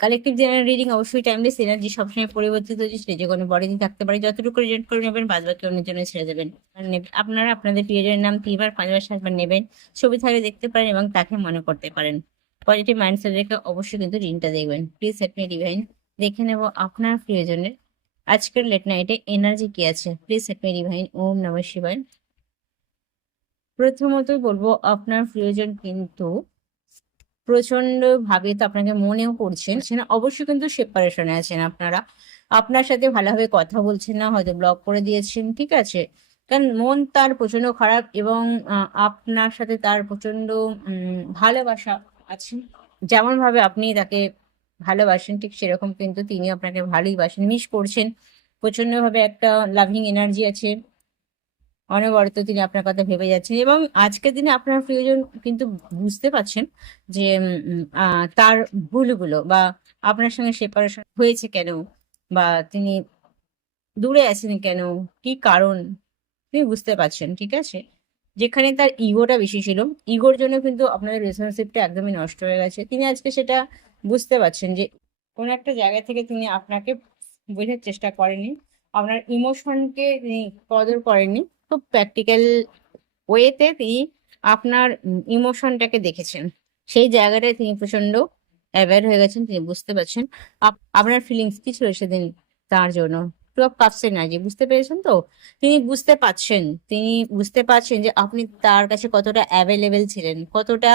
Collective general reading অবশ্যই timeless, energy সবসময় পরিবর্তিত হচ্ছে, সে যে কোনো বডিতে থাকতে পারে, যতটুকু রিলেট করে নেবেন, বাদ বাকি অন্যের জন্য ছেড়ে দেবেন। আর আপনারা আপনাদের প্রিয়জনের নাম 3 বার 5 বার 7 বার নেবেন, ছবি থাকলে দেখতে পারেন এবং তাকে মনে করতে পারেন। পজিটিভ মাইন্ডসেট রেখে অবশ্যই কিন্তু রিডিংটা দেখবেন। প্লিজ হেল্প মি ডিভাইন, দেখে নেব আপনার প্রিয়জনের আজকের লেট নাইটে এনার্জি কি আছে। Please help me divine. ওম নমঃ শিবায়। প্রথমতই বলবো, আপনার প্রিয়জন কিন্তু প্রচন্ড ভাবে তো আপনাকে মনেও করছেন সেটা, অবশ্যই কিন্তু সেপারেশনে আছেন আপনারা, আপনার সাথে ভালোভাবে কথা বলছেন না, হয়তো ব্লক করে দিয়েছেন, ঠিক আছে। কারণ মন তার প্রচন্ড খারাপ এবং আপনার সাথে তার প্রচন্ড ভালোবাসা আছে। যেমন ভাবে আপনি তাকে ভালোবাসেন ঠিক সেরকম কিন্তু তিনি আপনাকে ভালোইবাসেন, মিস করছেন প্রচন্ড ভাবে, একটা লাভিং এনার্জি আছে, অনবরত তিনি আপনার কথা ভেবে যাচ্ছেন। এবং আজকের দিনে আপনার প্রিয়জন কিন্তু বুঝতে পারছেন যে তার ভুলগুলো, বা আপনার সঙ্গে সেপারেশন হয়েছে কেন, বা তিনি দূরে আছেন কেন, কি কারণ তিনি বুঝতে পারছেন, ঠিক আছে। যেখানে তার ইগোটা বেশি ছিল, ইগোর জন্য কিন্তু আপনাদের রিলেশনশিপটা একদমই নষ্ট হয়ে গেছে। তিনি আজকে সেটা বুঝতে পারছেন যে কোনো একটা জায়গা থেকে তিনি আপনাকে বোঝার চেষ্টা করেনি, আপনার ইমোশনকে তিনি কদর করেননি। খুব প্র্যাকটিক্যাল ওয়েতে তিনি আপনার ইমোশনটাকে দেখেছেন, সেই জায়গাটায় তিনি প্রচন্ড অ্যাওয়্যার হয়ে গেছেন, তিনি বুঝতে পারছেন আপনার ফিলিংস কি ছিল সেদিন তার জন্য। টু অফ কাপস এনার্জি, বুঝতে পেরেছেন তো। তিনি বুঝতে পারছেন, তিনি বুঝতে পারছেন যে আপনি তার কাছে কতটা অ্যাভেলেবেল ছিলেন, কতটা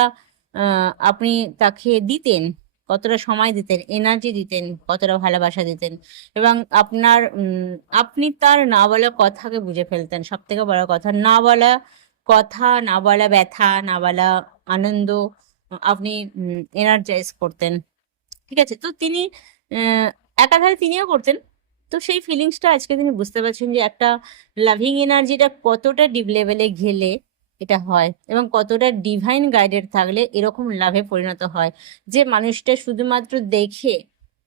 আপনি তাকে দিতেন, কতটা সময় দিতেন, এনার্জি দিতেন, কতটা ভালোবাসা দিতেন। এবং আপনার আপনি তার না বলা কথাকে বুঝে ফেলতেন। সব থেকে বড় কথা, না বলা কথা, না বলা ব্যথা, না বলা আনন্দ আপনি এনার্জাইজ করতেন, ঠিক আছে। তো তিনি আহ, একাধারে তিনিও করতেন। তো সেই ফিলিংসটা আজকে তিনি বুঝতে পারছেন যে একটা লাভিং এনার্জিটা কতটা ডিপ লেভেলে গেলে এটা হয়, এবং কতটা ডিভাইন গাইডেড থাকলে এরকম লাভে পরিণত হয়, যে মানুষটা শুধুমাত্র দেখে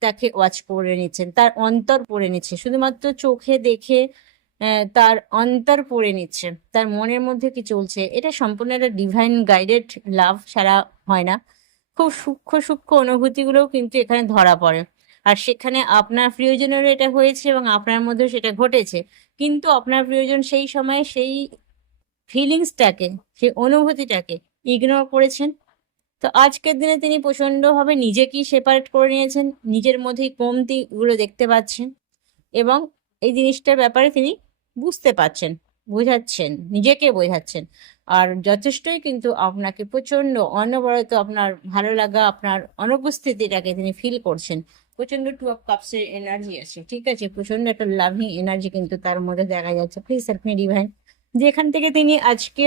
তাকে ওয়াচ করে নিচ্ছেন, তার অন্তর পড়ে নিচ্ছে, শুধুমাত্র চোখে দেখে তার অন্তর পড়ে নিচ্ছে, তার মনের মধ্যে কি চলছে, এটা সম্পূর্ণ একটা ডিভাইন গাইডেড লাভ ছাড়া হয় না। খুব সূক্ষ্ম সূক্ষ্ম অনুভূতিগুলোও কিন্তু এখানে ধরা পড়ে। আর সেখানে আপনার প্রিয়জনেরও এটা হয়েছে এবং আপনার মধ্যেও সেটা ঘটেছে, কিন্তু আপনার প্রিয়জন সেই সময় সেই ফিলিংসটাকে, সেই অনুভূতিটাকে ইগনোর করেছেন। তো আজকের দিনে তিনি প্রচন্ডভাবে নিজেকেই সেপারেট করে নিয়েছেন, নিজের মধ্যেই কমতিগুলো দেখতে পাচ্ছেন, এবং এই জিনিসটার ব্যাপারে তিনি বুঝতে পারছেন, বোঝাচ্ছেন, নিজেকে বোঝাচ্ছেন। আর যথেষ্টই কিন্তু আপনাকে প্রচন্ড অনবরত আপনার ভালো লাগা, আপনার অনুপস্থিতিটাকে তিনি ফিল করছেন। প্রচন্ড টু অফ কাপসের এনার্জি আছে, ঠিক আছে, প্রচন্ড একটা লাভিং এনার্জি কিন্তু তার মধ্যে দেখা যাচ্ছে। প্লিজ হেল্প মি ডিভাইন, যেখান থেকে তিনি আজকে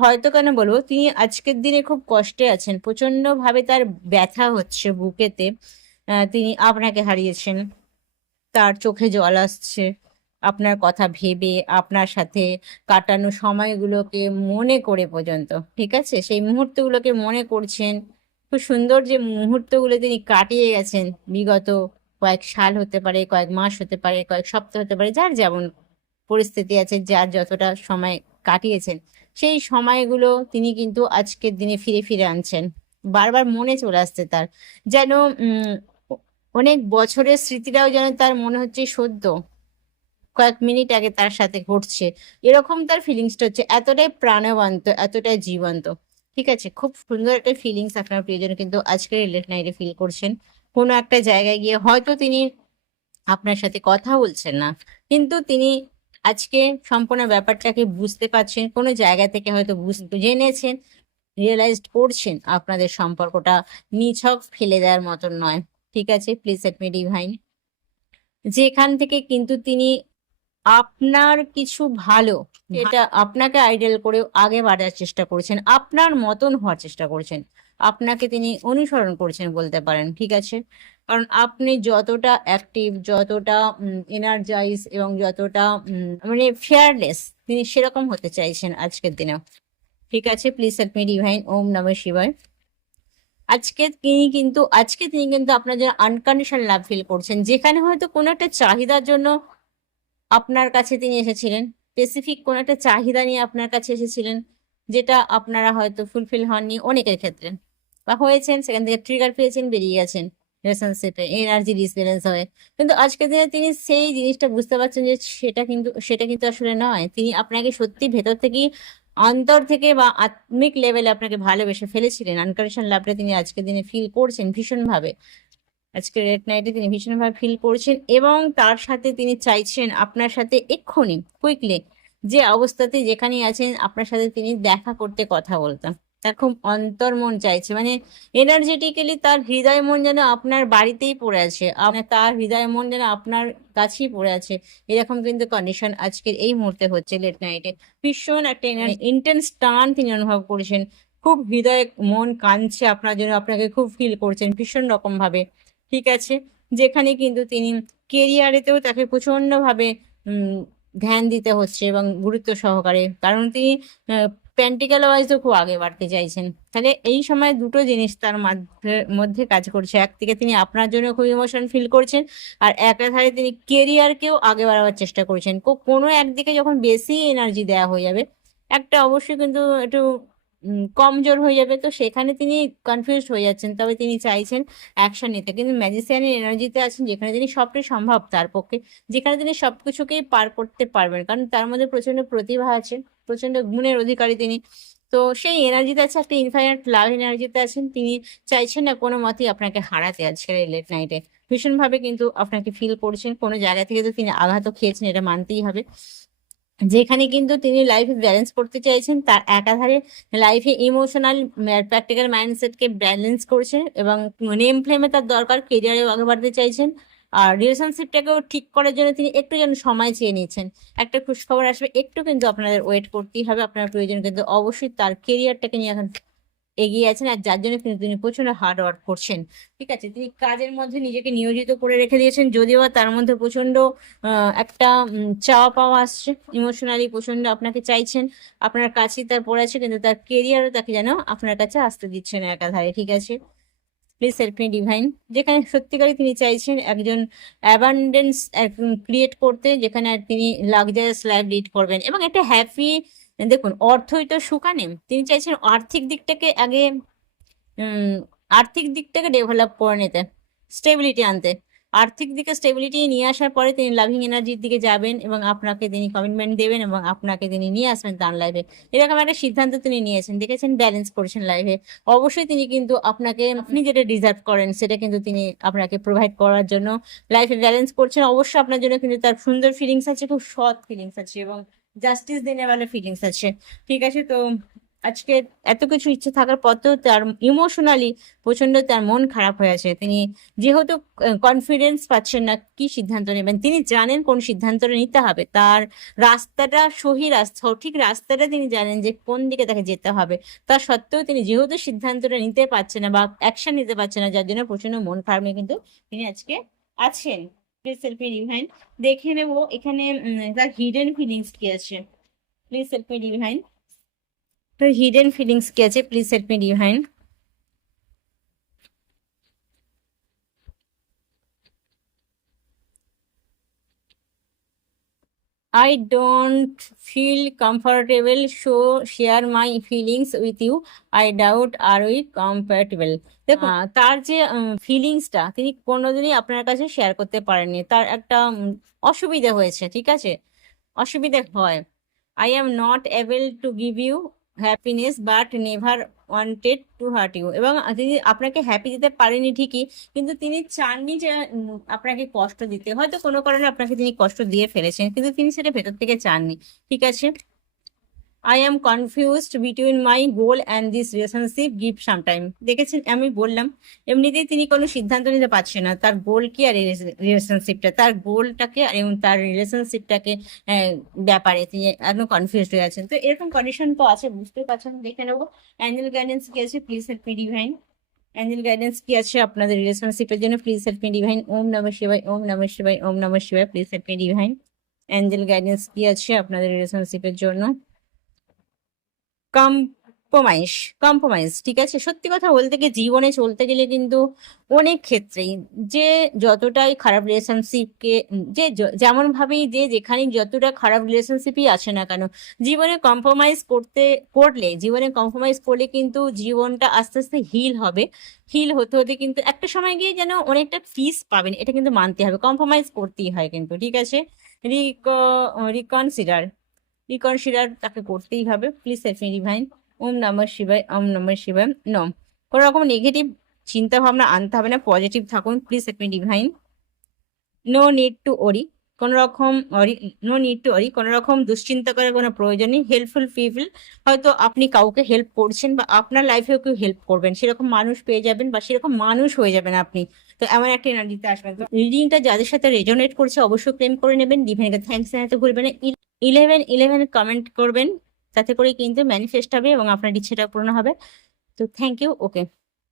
হয়তো কেন বলবো, তিনি আজকের দিনে খুব কষ্টে আছেন, প্রচন্ড ভাবে তার ব্যথা হচ্ছে বুকেতে। তিনি আপনাকে হারিয়েছেন, তার চোখে জল আসছে আপনার কথা ভেবে, আপনার সাথে কাটানো সময়গুলোকে মনে করে পর্যন্ত, ঠিক আছে, সেই মুহূর্তগুলোকে মনে করছেন। খুব সুন্দর যে মুহূর্তগুলো তিনি কাটিয়ে গেছেন, বিগত কয়েক সাল হতে পারে, কয়েক মাস হতে পারে, কয়েক সপ্তাহ হতে পারে, যার যেমন পরিস্থিতি আছে, যার যতটা সময় কাটিয়েছেন, সেই সময়গুলো তিনি কিন্তু আজকের দিনে ফিরে ফিরে আনছেন। বারবার মনে চলে আসছে তার, যেন অনেক বছরের স্মৃতিটাও যেন তার মনে হচ্ছে সদ্য কয়েক মিনিট আগে তার সাথে ঘটছে, এরকম তার ফিলিংসটা হচ্ছে, এতটাই প্রাণবন্ত, এতটাই জীবন্ত, ঠিক আছে। খুব সুন্দর একটা ফিলিংস আপনার প্রিয়জন কিন্তু আজকের লেট নাইটে ফিল করছেন। কোনো একটা জায়গায় গিয়ে হয়তো তিনি আপনার সাথে কথা বলছেন না, কিন্তু তিনি আজকে সম্পূর্ণ ব্যাপারটাকে বুঝতে পারছেন, কোনো জায়গা থেকে হয়তো বুঝতে জেনেছেন, রিয়েলাইজড করছেন আপনাদের সম্পর্কটা নিছক ফেলে দেওয়ার মতন নয়, ঠিক আছে। প্লিজ হেল্প মি ডিভাইন, যেখান থেকে কিন্তু তিনি আপনার কিছু ভালো, এটা আপনাকে আইডল করে আগে বাড়ার চেষ্টা করেছেন, আপনার মতন হওয়ার চেষ্টা করেছেন, আপনাকে তিনি অনুসরণ করছেন বলতে পারেন, ঠিক আছে। কারণ আপনি যতটা অ্যাক্টিভ, যতটা এনার্জাইজ এবং যতটা মানে ফেয়ারলেস, তিনি সেরকম হতে চাইছেন আজকের দিনেও, ঠিক আছে। Please help me divine. ওম নমঃ শিবায়। আজকে তিনি কিন্তু আপনার জন্য আনকন্ডিশনাল লাভ ফিল করছেন, যেখানে হয়তো কোনো একটা চাহিদার জন্য আপনার কাছে তিনি এসেছিলেন, স্পেসিফিক কোনো একটা চাহিদা নিয়ে আপনার কাছে এসেছিলেন, যেটা আপনারা হয়তো ফুলফিল হননি অনেকের ক্ষেত্রে, বা হয়েছেন, সেখান থেকে ট্রিগার পেয়েছেন, বেরিয়ে গেছেন রিলেশনশিপে এনার্জি ডিসব্যালেন্স হয়ে। কিন্তু আজকের দিনে তিনি সেই জিনিসটা বুঝতে পারছেন যে সেটা কিন্তু আসলে নয়। তিনি আপনাকে সত্যি ভেতর থেকেই, অন্তর থেকে বা আত্মিক লেভেলে আপনাকে ভালোবেসে ফেলেছিলেন। আনকন্ডিশনাল লাভটা তিনি আজকের দিনে ফিল করছেন ভীষণভাবে। আজকে রেড নাইটে তিনি ভীষণভাবে ফিল করছেন এবং তার সাথে তিনি চাইছেন আপনার সাথে এক্ষুনি কুইকলি যে অবস্থাতে যেখানে আছেন আপনার সাথে তিনি দেখা করতে, কথা বলতেন। তার খুব অন্তর মন চাইছে, মানে এনার্জেটিক্যালি তার হৃদয় মন যেন আপনার বাড়িতেই পড়ে আছে, তার হৃদয় মন যেন আপনার কাছেই পড়ে আছে। এরকম কিন্তু কন্ডিশন আজকের এই মুহূর্তে হচ্ছে লেট নাইটে। ভীষণ একটা ইন্টেন্স টান তিনি অনুভব করছেন, খুব হৃদয় মন কাঁদছে আপনার জন্য, আপনাকে খুব ফিল করছেন ভীষণ রকম ভাবে। ঠিক আছে, যেখানে কিন্তু তিনি কেরিয়ারেতেও তাকে প্রচন্ডভাবে ধ্যান দিতে হচ্ছে এবং গুরুত্ব সহকারে, কারণ তিনি প্র্যাকটিক্যাল ওয়াইজও খুব আগে বাড়তে চাইছেন। তাহলে এই সময় দুটো জিনিস তার মধ্যে কাজ করছে। একদিকে তিনি আপনার জন্য খুব ইমোশন ফিল করছেন, আর একাধারে তিনি কেরিয়ারকেও আগে বাড়াবার চেষ্টা করছেন। কোনো একদিকে যখন বেশি এনার্জি দেওয়া হয়ে যাবে, একটা অবশ্যই কিন্তু একটু কমজোর হয়ে যাবে, তো সেখানে তিনি কনফিউজড হয়ে যাচ্ছেন। তবে তিনি চাইছেন অ্যাকশন নিতে, কিন্তু ম্যাজিসিয়ানের এনার্জিতে আছেন যেখানে তিনি সবটাই সম্ভব তার পক্ষে, যেখানে তিনি সবকিছুকেই পার করতে পারবেন, কারণ তার মধ্যে প্রচন্ড প্রতিভা আছে, প্রচন্ড গুণের অধিকারী তিনি। তো সেই এনার্জিতে আছে, একটা ইনফাইনাইট লাভ এনার্জিতে আছেন। তিনি চাইছেন না কোনো মতেই আপনাকে হারাতে আজকের এই লেট নাইটে। ভীষণভাবে কিন্তু আপনাকে ফিল করছেন, কোনো জায়গা থেকে তো তিনি আঘাতও খেয়েছেন, এটা মানতেই হবে। যেখানে কিন্তু তিনি লাইফে ব্যালেন্স করতে চাইছেন, তার একাধারে লাইফে ইমোশনাল প্র্যাকটিক্যাল মাইন্ডসেটকে ব্যালেন্স করছেন এবং নেম ফ্লেমে তার দরকার, কেরিয়ারেও আগে বাড়তে চাইছেন। আর রিলেশনশিপটাকেও ঠিক করার জন্য তিনি একটু যেন সময় চেয়ে নিয়েছেন। একটা খুশখবর আসবে, একটু কিন্তু আপনাদের ওয়েট করতেই হবে। আপনার প্রয়োজন কিন্তু অবশ্যই তার কেরিয়ারটাকে নিয়ে এখন এগিয়ে আছেন, আর যার জন্য কিন্তু তিনি প্রচন্ড হার্ড ওয়ার্ক করছেন। ঠিক আছে, তিনি কাজের মধ্যে নিজেকে নিয়োজিত করে রেখে দিয়েছেন, যদিও বা তার মধ্যে প্রচন্ড একটা চাওয়া পাওয়া আসছে, ইমোশনালি প্রচন্ড আপনাকে চাইছেন, আপনার কাছেই তার পড়ে আছে, কিন্তু তার কেরিয়ারও তাকে যেন আপনার কাছে আসতে দিচ্ছে না একাধারে। ঠিক আছে, প্লিজ হেল্প মি ডিভাইন। যেখানে সত্যিকারই তিনি চাইছেন একজন অ্যাবান্ডেন্স ক্রিয়েট করতে, যেখানে তিনি লাক্সারিয়াস লাইফ লিড করবেন এবং একটা হ্যাপি। দেখুন, অর্থই তো সুখ আনে। তিনি চাইছেন আর্থিক দিকটাকে আগে, আর্থিক দিকটাকে ডেভেলপ করে নিতে, স্টেবিলিটি আনতে। আর্থিক দিকে স্টেবিলিটি নিয়ে আসার পরে তিনি লাভিং এনার্জির দিকে যাবেন এবং আপনাকে তিনি কমিটমেন্ট দেবেন এবং আপনাকে তিনি নিয়ে আসবেন তার লাইফে। এরকম একটা সিদ্ধান্ত তিনি নিয়েছেন, দেখেছেন, ব্যালেন্স করেছেন লাইফে। অবশ্যই তিনি কিন্তু আপনাকে, আপনি যেটা ডিজার্ভ করেন সেটা কিন্তু তিনি আপনাকে প্রোভাইড করার জন্য লাইফে ব্যালেন্স করছেন। অবশ্যই আপনার জন্য কিন্তু তার সুন্দর ফিলিংস আছে, খুব সৎ ফিলিংস আছে এবং জাস্টিস দেনে वाला ফিলিংস আছে। ঠিক আছে, তো আজকে এত কিছু ইচ্ছে থাকার পরেও তার ইমোশনালি প্রচন্ড তার মন খারাপ হয়ে আছে। তিনি যেহেতু কনফিডেন্স পাচ্ছেন না কি সিদ্ধান্ত নেবেন, তিনি জানেন কোন সিদ্ধান্তটা নিতে হবে, তার রাস্তাটা সঠিক রাস্তাটা তিনি জানেন যে কোন দিকে তাকে যেতে হবে। তা সত্ত্বেও তিনি যেহেতু সিদ্ধান্তটা নিতে পারছেন না বা অ্যাকশন নিতে পারছেন না, যার জন্য প্রচন্ড মন খারাপ নিয়ে কিন্তু তিনি আজকে আছেন। Please help me divine. দেখে নেবো এখানে তার হিডেন ফিলিংস কি আছে। Please help me divine. তো হিডেন ফিলিংস কি আছে, please help me divine. I don't feel comfortable so share my feelings with you. I doubt are we compatible. দেখুন, তার যে ফিলিংসটা তিনি কোনোদিনই আপনার কাছে শেয়ার করতে পারেননি, তার একটা অসুবিধা হয়েছে। ঠিক আছে, অসুবিধা হয়। I am not able to give you happiness but never wanted to hurt you. এবং তিনি আপনাকে হ্যাপি দিতে পারেনি ঠিকই, কিন্তু তিনি চাননি যে আপনাকে কষ্ট দিতে। হয়তো কোনো কারণে আপনাকে তিনি কষ্ট দিয়ে ফেলেছেন, কিন্তু তিনি সেটা ভেতর থেকে চাননি। ঠিক আছে, I am confused between my goal and this relationship, give some time. দেখেছেন, আমি বললাম এমনিতেই তিনি কোনো সিদ্ধান্ত নিতে পারছেন না, তার গোল কি আর রিলেশনশিপটা, তার গোলটাকে আর এবং তার রিলেশনশিপটাকে ব্যাপারে তিনি একদম কনফিউজড হয়ে আছেন। তো এরকম কন্ডিশন তো আছে, বুঝতে পারছেন। দেখে নেবো অ্যাঞ্জেল গাইডেন্স কি আছে, please help me divine. Angel guidance কি আছে আপনাদের রিলেশনশিপের জন্য, প্লিজ হেল্প মি ডিভাইন। ওম নমঃ শিবায়, ওম নমঃ শিবায়, ওম নমঃ শিবায়, please help me divine. Angel guidance কি আছে আপনাদের রিলেশনশিপের জন্য। কম্প্রোমাইজ কম্প্রোমাইজ, ঠিক আছে। সত্যি কথা বলতে গিয়ে জীবনে চলতে গেলে কিন্তু অনেক ক্ষেত্রেই যে যতটাই খারাপ রিলেশনশিপকে যেমন ভাবেই যে যেখানে যতটা খারাপ রিলেশনশিপই আছে না কেন, জীবনে কম্প্রোমাইজ জীবনে কম্প্রোমাইজ করলে কিন্তু জীবনটা আস্তে আস্তে হিল হবে। হিল হতে হতে কিন্তু একটা সময় গিয়ে যেন অনেকটা পিস পাবেন, এটা কিন্তু মানতে হবে, কম্প্রোমাইজ করতেই হয় কিন্তু, ঠিক আছে। রিকনসিডার রিকনসিডার তাকে করতেই হবে। Please help me divine. ওম নমঃ শিবায়, ওম নমঃ শিবায়। নম কোনো রকম নেগেটিভ চিন্তা ভাবনা আনতে হবে না, পজিটিভ থাকুন। Please help me divine. No need to worry, কোনো রকম নো নিড টু ওরি, কোনো রকম দুশ্চিন্তা করার কোনো প্রয়োজন নেই। হেল্পফুল পিপল, হয়তো আপনি কাউকে হেল্প করছেন বা আপনার লাইফেও কেউ হেল্প করবেন, সেরকম মানুষ পেয়ে যাবেন বা সেরকম মানুষ হয়ে যাবেন আপনি। তো এমন একটা এনার্জিতে আসবেন। তো রিডিংটা যাদের সাথে রেজোনেট করছে অবশ্যই ক্লেম করে নেবেন। ডিভাইনকে থ্যাংকস জানাতে ভুলবেন না। 11 কমেন্ট করবেন, তাতে করে কিন্তু ম্যানিফেস্ট হবে এবং আপনার ইচ্ছেটা পূর্ণ হবে। তো থ্যাংক ইউ। ওকে।